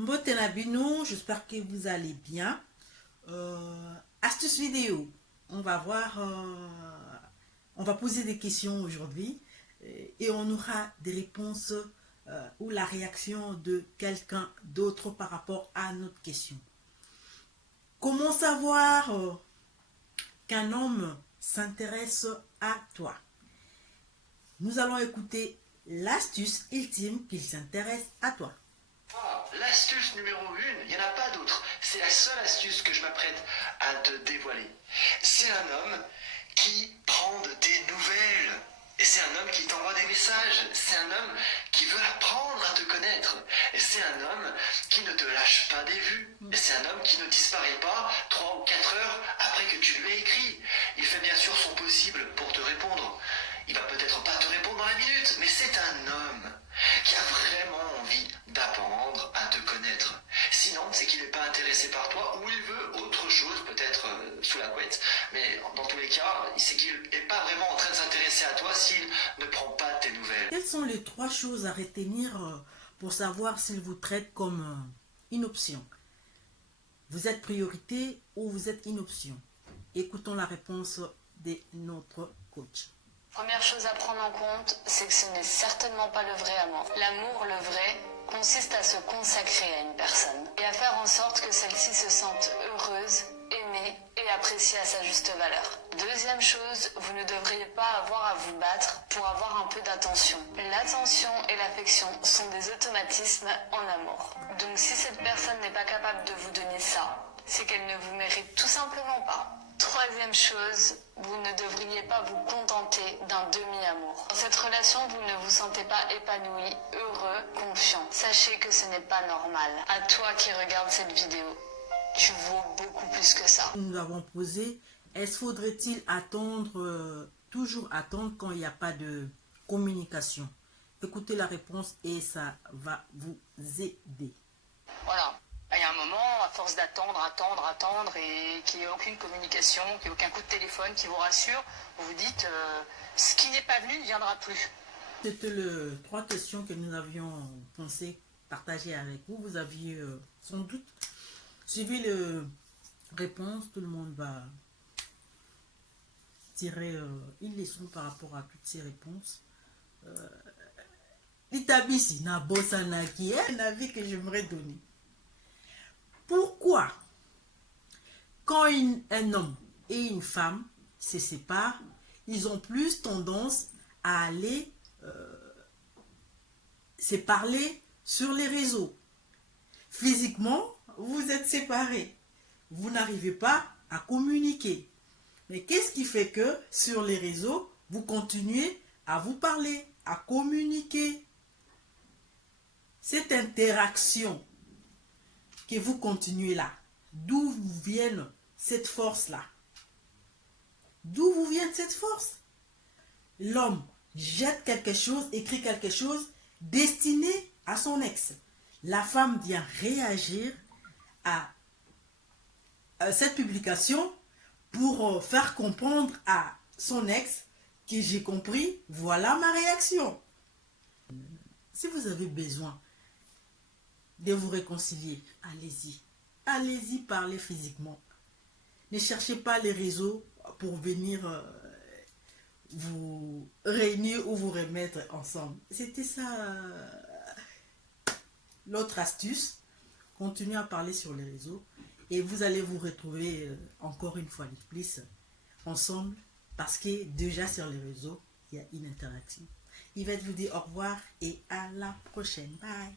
Mbotenabino, j'espère que vous allez bien. Astuce vidéo, on va voir, on va poser des questions aujourd'hui et on aura des réponses ou la réaction de quelqu'un d'autre par rapport à notre question. Comment savoir qu'un homme s'intéresse à toi? Nous allons écouter l'astuce ultime qu'il s'intéresse à toi. L'astuce numéro 1, il n'y en a pas d'autre. C'est la seule astuce que je m'apprête à te dévoiler. C'est un homme qui prend de tes nouvelles. Et c'est un homme qui t'envoie des messages. C'est un homme qui veut apprendre à te connaître. Et c'est un homme qui ne te lâche pas des vues. Et c'est un homme qui ne disparaît pas 3 ou 4 heures après que tu lui aies écrit. Il fait bien sûr son possible pour te répondre. Il va peut-être pas te répondre dans la minute, mais c'est un homme qui a vraiment envie d'apprendre à te connaître. Sinon, c'est qu'il n'est pas intéressé par toi ou il veut autre chose, peut-être sous la couette. Mais dans tous les cas, c'est qu'il n'est pas vraiment en train de s'intéresser à toi s'il ne prend pas tes nouvelles. Quelles sont les 3 choses à retenir pour savoir s'il vous traite comme une option? Vous êtes priorité ou vous êtes une option? Écoutons la réponse de notre coach. Première chose à prendre en compte, c'est que ce n'est certainement pas le vrai amour. L'amour, le vrai, consiste à se consacrer à une personne et à faire en sorte que celle-ci se sente heureuse, aimée et appréciée à sa juste valeur. Deuxième chose, vous ne devriez pas avoir à vous battre pour avoir un peu d'attention. L'attention et l'affection sont des automatismes en amour. Donc si cette personne n'est pas capable de vous donner ça, c'est qu'elle ne vous mérite tout simplement pas. Troisième chose, vous ne devriez pas vous contenter d'un demi-amour. Dans cette relation, vous ne vous sentez pas épanoui, heureux, confiant. Sachez que ce n'est pas normal. À toi qui regardes cette vidéo, tu vaux beaucoup plus que ça. Nous avons posé, est-ce faudrait-il attendre, toujours attendre quand il n'y a pas de communication? Écoutez la réponse et ça va vous aider. Voilà. Il y a un moment, à force d'attendre, et qu'il n'y ait aucune communication, qu'il n'y ait aucun coup de téléphone qui vous rassure, vous vous dites ce qui n'est pas venu ne viendra plus. C'était les 3 questions que nous avions pensé partager avec vous. Vous aviez sans doute suivi les réponses. Tout le monde va tirer une leçon par rapport à toutes ces réponses. Itabisi na bosana qui est un avis que j'aimerais donner. Pourquoi, quand un homme et une femme se séparent, ils ont plus tendance à aller se parler sur les réseaux? Physiquement, vous êtes séparés. Vous n'arrivez pas à communiquer. Mais qu'est-ce qui fait que sur les réseaux, vous continuez à vous parler, à communiquer? Cette interaction que vous continuez là, d'où vous vient cette force-là? D'où vous vient cette force? L'homme jette quelque chose, écrit quelque chose destiné à son ex. La femme vient réagir à cette publication pour faire comprendre à son ex que j'ai compris, voilà ma réaction. Si vous avez besoin de vous réconcilier, allez-y. Allez-y parler physiquement. Ne cherchez pas les réseaux pour venir vous réunir ou vous remettre ensemble. C'était ça l'autre astuce. Continuez à parler sur les réseaux et vous allez vous retrouver encore une fois de plus ensemble parce que déjà sur les réseaux, il y a une interaction. Yvette vous dit au revoir et à la prochaine. Bye.